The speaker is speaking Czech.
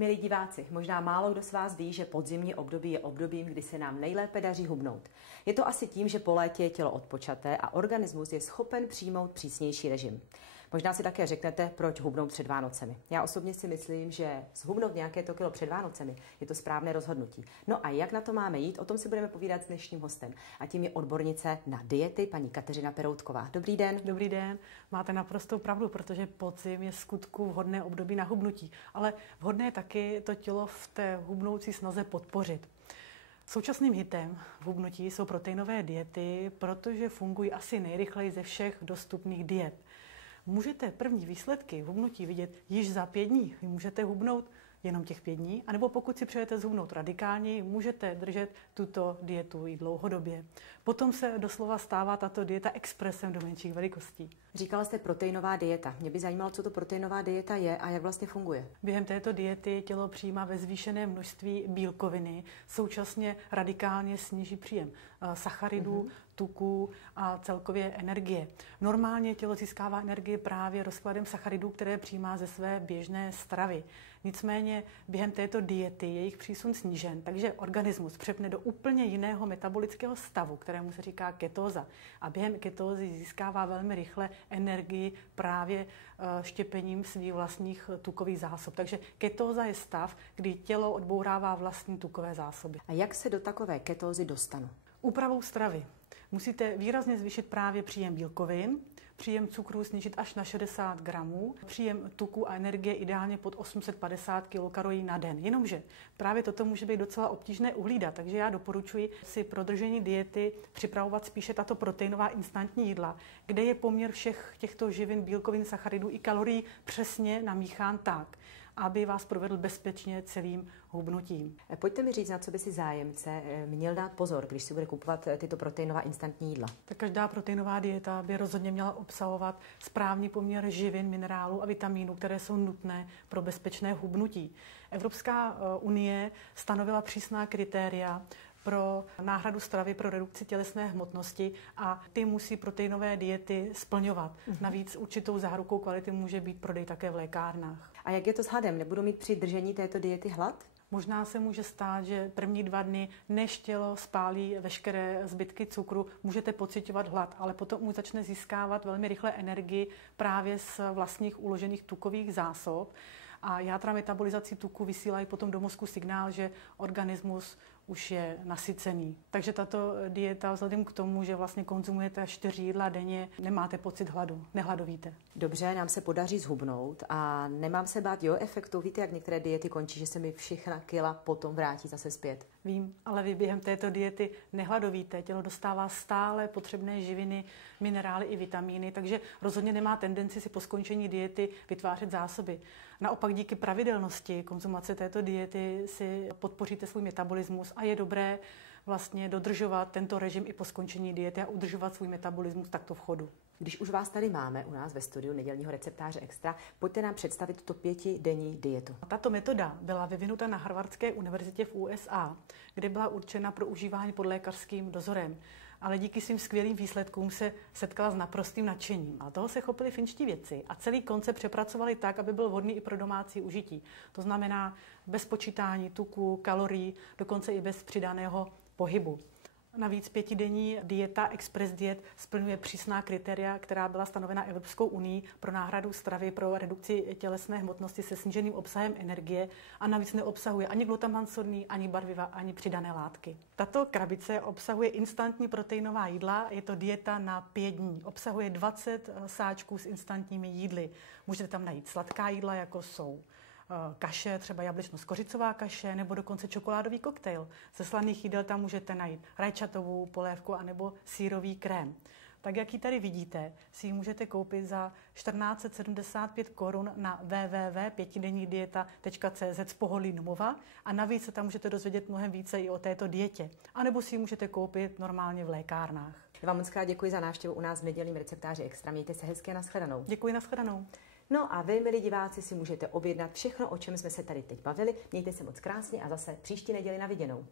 Milí diváci, možná málo kdo z vás ví, že podzimní období je obdobím, kdy se nám nejlépe daří hubnout. Je to asi tím, že po létě je tělo odpočaté a organismus je schopen přijmout přísnější režim. Možná si také řeknete, proč hubnout před Vánocemi. Já osobně si myslím, že zhubnout nějaké to kilo před Vánocemi je to správné rozhodnutí. No a jak na to máme jít, o tom si budeme povídat s dnešním hostem. A tím je odbornice na diety paní Kateřina Peroutková. Dobrý den. Dobrý den. Máte naprostou pravdu, protože podzim je skutku vhodné období na hubnutí, ale vhodné je taky to tělo v té hubnoucí snaze podpořit. Současným hitem v hubnutí jsou proteinové diety, protože fungují asi nejrychleji ze všech dostupných diet. Můžete první výsledky hubnutí vidět již za 5 dní. Vy můžete hubnout jenom těch 5 dní, anebo pokud si přejete zhubnout radikálně, můžete držet tuto dietu i dlouhodobě. Potom se doslova stává tato dieta expresem do menších velikostí. Říkala jste proteinová dieta. Mě by zajímalo, co to proteinová dieta je a jak vlastně funguje. Během této diety tělo přijímá ve zvýšené množství bílkoviny, současně radikálně sníží příjem sacharidů, tuků a celkově energie. Normálně tělo získává energii právě rozkladem sacharidů, které přijímá ze své běžné stravy. Nicméně během této diety je jejich přísun snížen, takže organismus přepne do úplně jiného metabolického stavu, kterému se říká ketóza. A během ketózy získává velmi rychle energii právě štěpením svých vlastních tukových zásob. Takže ketóza je stav, kdy tělo odbourává vlastní tukové zásoby. A jak se do takové ketózy dostanu? Úpravou stravy. Musíte výrazně zvýšit právě příjem bílkovin, příjem cukru snížit až na 60 gramů, příjem tuku a energie ideálně pod 850 kilokalorií na den. Jenomže právě toto může být docela obtížné uhlídat, takže já doporučuji si pro držení diety připravovat spíše tato proteinová instantní jídla, kde je poměr všech těchto živin, bílkovin, sacharidů i kalorií přesně namíchán tak, aby vás provedl bezpečně celým hubnutím. Pojďte mi říct, na co by si zájemce měl dát pozor, když si bude kupovat tyto proteinová instantní jídla. Tak každá proteinová dieta by rozhodně měla obsahovat správný poměr živin, minerálů a vitamínů, které jsou nutné pro bezpečné hubnutí. Evropská unie stanovila přísná kritéria pro náhradu stravy pro redukci tělesné hmotnosti a ty musí proteinové diety splňovat. Navíc určitou zárukou kvality může být prodej také v lékárnách. A jak je to s hladem? Nebudu mít při držení této diety hlad? Možná se může stát, že první 2 dny, než tělo spálí veškeré zbytky cukru, můžete pociťovat hlad, ale potom už začne získávat velmi rychle energii právě z vlastních uložených tukových zásob. A játra metabolizací tuku vysílají potom do mozku signál, že organismus už je nasycený. Takže tato dieta, vzhledem k tomu, že vlastně konzumujete 4 jídla denně, nemáte pocit hladu, nehladovíte. Dobře, nám se podaří zhubnout a nemám se bát efektu. Víte, jak některé diety končí, že se mi všechna kila potom vrátí zase zpět. Vím, ale vy během této diety nehladovíte. Tělo dostává stále potřebné živiny, minerály i vitamíny, takže rozhodně nemá tendenci si po skončení diety vytvářet zásoby. Naopak díky pravidelnosti konzumace této diety si podpoříte svůj metabolismus a je dobré vlastně dodržovat tento režim i po skončení diety a udržovat svůj metabolismus takto v chodu. Když už vás tady máme u nás ve studiu nedělního receptáře Extra, pojďte nám představit tuto 5denní dietu. Tato metoda byla vyvinuta na Harvardské univerzitě v USA, kde byla určena pro užívání pod lékařským dozorem. Ale díky svým skvělým výsledkům se setkala s naprostým nadšením. A toho se chopili finští vědci a celý koncept přepracovali tak, aby byl vhodný i pro domácí užití. To znamená bez počítání tuku, kalorií, dokonce i bez přidaného pohybu. Navíc 5denní dieta Express Diet splňuje přísná kritéria, která byla stanovena Evropskou unií pro náhradu stravy pro redukci tělesné hmotnosti se sníženým obsahem energie a navíc neobsahuje ani glutamat sodný, ani barviva, ani přidané látky. Tato krabice obsahuje instantní proteinová jídla, je to dieta na 5 dní. Obsahuje 20 sáčků s instantními jídly. Můžete tam najít sladká jídla, jako jsou kaše, třeba jablčno-skořicová kaše, nebo dokonce čokoládový koktejl. Ze slaných jídel tam můžete najít rajčatovou polévku anebo sýrový krém. Tak, jak ji tady vidíte, si ji můžete koupit za 1475 korun na www.5dennídieta.cz z pohodlí domova a navíc se tam můžete dozvědět mnohem více i o této dietě. A nebo si ji můžete koupit normálně v lékárnách. Já vám moc krát děkuji za návštěvu u nás v nedělním receptáři Extra. Mějte se hezky a nashledanou. Děkuji, nashledanou. No a vy, milí diváci, si můžete objednat všechno, o čem jsme se tady teď bavili. Mějte se moc krásně a zase příští neděli na viděnou.